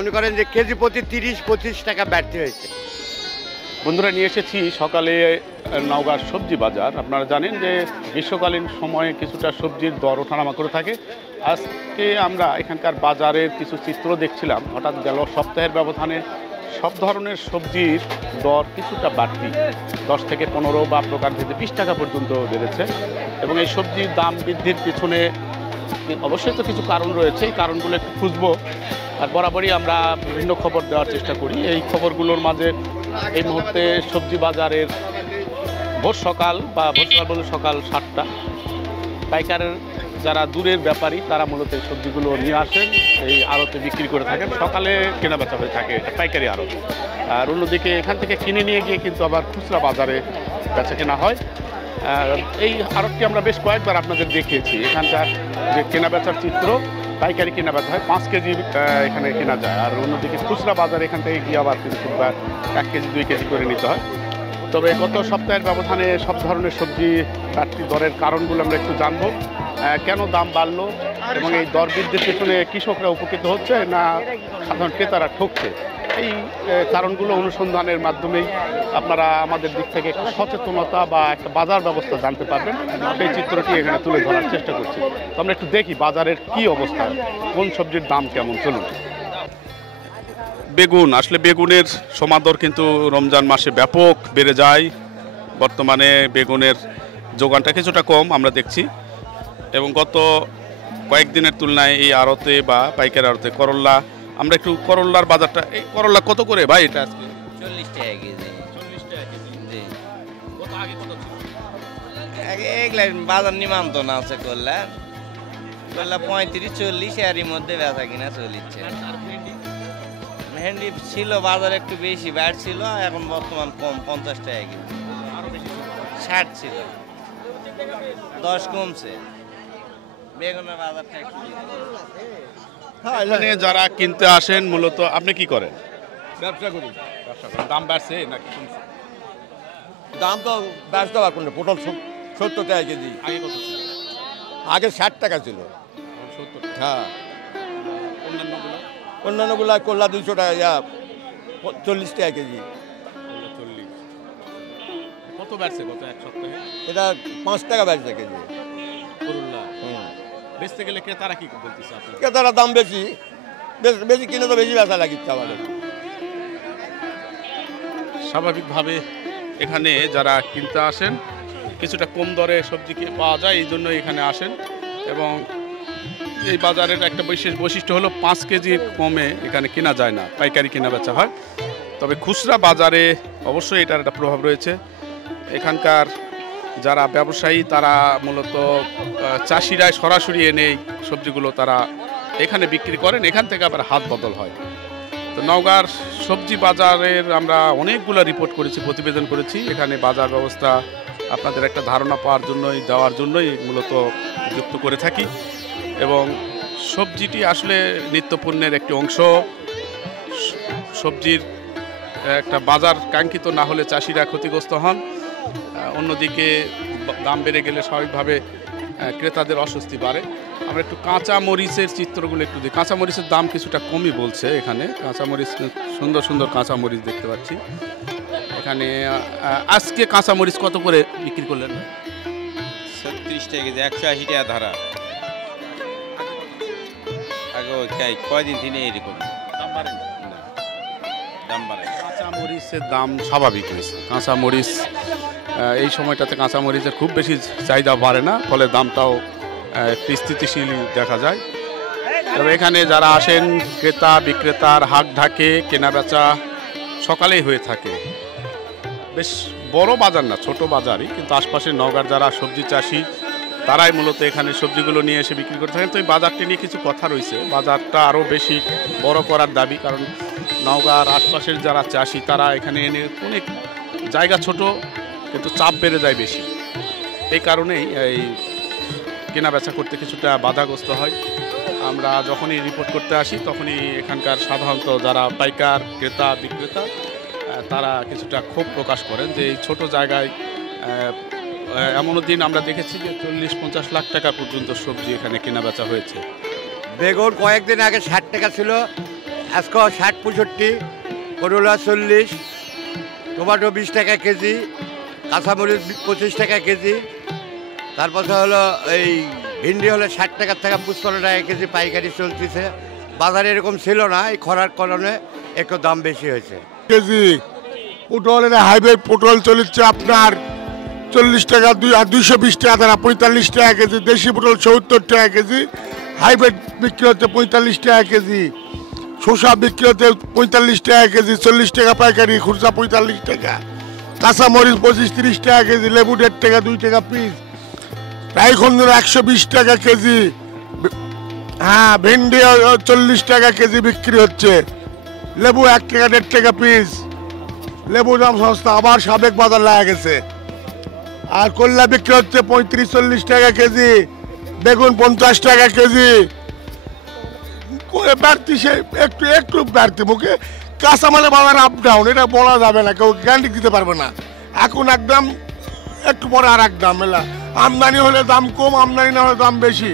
মনে করেন যে কেজি প্রতি 30-25 টাকা বাড়তি হয়েছে। বন্ধুরা, নিয়ে এসেছি সকালে নওগাঁর সবজি বাজার। আপনারা জানেন যে গ্রীষ্মকালীন সময়ে কিছুটা সবজির দর ওঠানামা করে থাকে। আজকে আমরা এখানকার বাজারের কিছু চিত্র দেখছিলাম। হঠাৎ গেল সপ্তাহের ব্যবধানে সব ধরনের সবজির দর কিছুটা বাড়তি, 10 থেকে 15 বা প্রকারভেদে 20 টাকা পর্যন্ত বেড়েছে। এবং এই সবজির দাম বৃদ্ধির পিছনে অবশ্যই তো কিছু কারণ রয়েছে, এই কারণগুলো একটু খুঁজবো। আর বরাবরই আমরা বিভিন্ন খবর দেওয়ার চেষ্টা করি। এই খবরগুলোর মাঝে এই মুহূর্তে সবজি বাজারের ভোর সকাল বা ভোর সকাল বলতে সকাল 7টা, পাইকারের যারা দূরের ব্যাপারী তারা মূলত এই সবজিগুলো নিয়ে আসেন, এই আড়তে বিক্রি করে থাকেন। সকালে কেনা বেচা হয়ে থাকে, এটা পাইকারি আড়ত। আর অন্যদিকে এখান থেকে কিনে নিয়ে গিয়ে কিন্তু আবার খুচরা বাজারে বেচা কেনা হয়। এই আড়তটি আমরা বেশ কয়েকবার আপনাদের দেখিয়েছি। এখানকার যে কেনা বেচার চিত্র, পাইকারি কেনা বেচা হয় 5 কেজি এখানে কেনা যায়। আর অন্যদিকে খুচরা বাজার এখান থেকে গিয়ে আবার কিন্তু 1 কেজি 2 কেজি করে নিতে হয়। তবে গত সপ্তাহের ব্যবধানে সব ধরনের সবজি বাড়তি দরের কারণগুলো আমরা একটু জানবো। কেন দাম বাড়লো এবং এই দর বৃদ্ধির পেছনে কৃষকরা উপকৃত হচ্ছে না সাধারণ ক্রেতারা ঠকছে, এই কারণগুলো অনুসন্ধানের মাধ্যমেই আপনারা আমাদের দিক থেকে একটা সচেতনতা বা একটা বাজার ব্যবস্থা জানতে পারবেন। সেই চিত্রটি এখানে তুলে ধরার চেষ্টা করছি। তো আমরা একটু দেখি বাজারের কি অবস্থা, কোন সবজির দাম কেমন। চলুন। বেগুন, আসলে বেগুনের সমাদর কিন্তু রমজান মাসে ব্যাপক বেড়ে যায়। বর্তমানে বেগুনের যোগানটা কিছুটা কম আমরা দেখছি। এবং গত কয়েকদিনের তুলনায় এই আড়তে বা পাইকারি আড়তে করল্লা, আমরা একটু করল্লার বাজারটা, এই করল্লা কত করে ভাই এটা আজকে? 40 টাকা কেজি। 40 টাকা কেজি। জি। কত আগে কত ছিল? এগুলা বাজার নিমান্তন আছে করলা 35-40 এরই মধ্যে বেচা কিনা চলিচ্ছে। ভেন্ডি ছিল বাজার একটু বেশি বাড়ছিল, এখন বর্তমান কম 50 টাকা কেজি। 60 ছিল, 10 কমছে। বেগুনের বাজারটা একটু এখানে যারা কিনতে আসেন মূলত আপনি কি করেন? ব্যবসা করি। ব্যবসা করেন। দাম বাড়ছে নাকি কমছে? দাম তো ব্যস্ত পারবেন না। পটল 70 টাকা কেজি, আগে কত ছিল? আগে 60 টাকা ছিল। 70। হ্যাঁ, অন্যান্যগুলো? অন্যান্যগুলা করলা 200 টাকা, 40 টাকা কেজি। 40। কত বাড়ছে গত এক সপ্তাহে? এটা 5 টাকা বেচছে কেজি। করল্লা বেচতে গেলে ক্রেতারা কি বলতেছে আপনার? ক্রেতারা দাম বেশি, বেশি কিনে তো বেশি বেচা লাগিচ্ছে আমাদের। স্বাভাবিকভাবে এখানে যারা কিনতে আসেন কিছুটা কম দরে সবজি পাওয়া যায়, এই জন্য এখানে আসেন। এবং এই বাজারের একটা বিশেষ বৈশিষ্ট্য হলো 5 কেজি কমে এখানে কেনা যায় না, পাইকারি কেনা বেচা হয়। তবে খুচরা বাজারে অবশ্যই এটার একটা প্রভাব রয়েছে। এখানকার যারা ব্যবসায়ী তারা মূলত চাষিরাই সরাসরি এনে সবজিগুলো তারা এখানে বিক্রি করেন, এখান থেকে আবার হাত বদল হয়। তো নওগাঁর সবজি বাজারের আমরা অনেকগুলো রিপোর্ট করেছি, প্রতিবেদন করেছি। এখানে বাজার ব্যবস্থা আপনাদের একটা ধারণা পাওয়ার জন্যই, দেওয়ার জন্যই মূলত যুক্ত করে থাকি। এবং সবজিটি আসলে নিত্যপণ্যের একটি অংশ। সবজির একটা বাজার কাঙ্ক্ষিত না হলে চাষিরা ক্ষতিগ্রস্ত হন। অন্যদিকে দাম বেড়ে গেলে স্বাভাবিকভাবে ক্রেতাদের অস্বস্তি বাড়ে। আমরা একটু কাঁচা মরিচের চিত্রগুলো একটু দিই। কাঁচা মরিচের দাম কিছুটা কমই বলছে এখানে। কাঁচা মরিচ, সুন্দর সুন্দর কাঁচা মরিচ দেখতে পাচ্ছি এখানে। আজকে কাঁচা মরিচ কত করে বিক্রি করলেন? 36 টাকা কেজি, 180 টাকা ধারা। আগে কয়দিন থেকে এরকম দাম বাড়ে না? দাম বাড়ে। কাঁচা মরিচের দাম স্বাভাবিক হয়েছে। কাঁচা মরিচ এই সময়টাতে কাঁচা মরিচের খুব বেশি চাহিদা বাড়ে না, ফলে দামটাও একটু স্থিতিশীল দেখা যায়। তবে এখানে যারা আসেন ক্রেতা বিক্রেতার হাট ঢাকে কেনা বেচা সকালেই হয়ে থাকে। বেশ বড় বাজার না, ছোট বাজারই, কিন্তু আশপাশের নওগাঁর যারা সবজি চাষি তারাই মূলত এখানে সবজিগুলো নিয়ে এসে বিক্রি করে থাকেন। তো এই বাজারটি নিয়ে কিছু কথা রয়েছে। বাজারটা আরও বেশি বড় করার দাবি, কারণ নওগাঁর আশপাশের যারা চাষি তারা এখানে এনে অনেক জায়গা ছোট, কিন্তু চাপ বেড়ে যায় বেশি। এই কারণেই এই কেনা বেচা করতে কিছুটা বাধাগ্রস্ত হয়। আমরা যখনই রিপোর্ট করতে আসি তখনই এখানকার সাধারণত যারা পাইকার ক্রেতা বিক্রেতা তারা কিছুটা ক্ষোভ প্রকাশ করেন যে এই ছোট জায়গায় এমনও দিন আমরা দেখেছি যে 40-50 লাখ টাকা পর্যন্ত সবজি এখানে কেনা বেচা হয়েছে। বেগুন কয়েকদিন আগে 60 টাকা ছিল, আজকে 60-65, করলা 40, টমেটো 20 টাকা কেজি, কাঁচামরিচ 25 টাকা কেজি, তারপর হলো এই ভিন্ডি হলো 60 টাকার থেকে 55 টাকা কেজি পাইকারি চলতেছে। বাজারে এরকম ছিল না, এই খরার কারণে একটু দাম বেশি হয়েছে। কেজি পটল, হাইব্রিড পটল চলেছে আপনার 40 টাকা, 220 টাকা দাঁড়া 45 টাকা কেজি। দেশি পটল 70 টাকা কেজি, হাইব্রিড বিক্রি হচ্ছে 45 টাকা কেজি। শসা বিক্রি হচ্ছে 45 টাকা কেজি, 40 টাকা পাইকারি, খুচরা 45 টাকা। কাঁচামরিচ 25-30 টাকা কেজি, লেবু 1.5 টাকা 2 টাকা পিস, রাইখন্দর 120 টাকা কেজি। হ্যাঁ, ভেন্ডি 40 টাকা কেজি বিক্রি হচ্ছে, লেবু 1 টাকা 1.5 টাকা পিস। লেবু দাম সস্তা, আবার সাবেক বাজার লাগা গেছে। আর করলা বিক্রি হচ্ছে 35-40 টাকা কেজি, বেগুন 50 টাকা কেজি। করে বাড়তি সে একটু একটু বাড়তি মুখে কাঁচামালে বাজার আপ ডাউন, এটা বলা যাবে না, কেউ গ্যারান্টি দিতে পারবে না। এখন একদম, একটু পরে আর এক দাম। মেলা আমদানি হলে দাম কম, আমদানি না হলে দাম বেশি।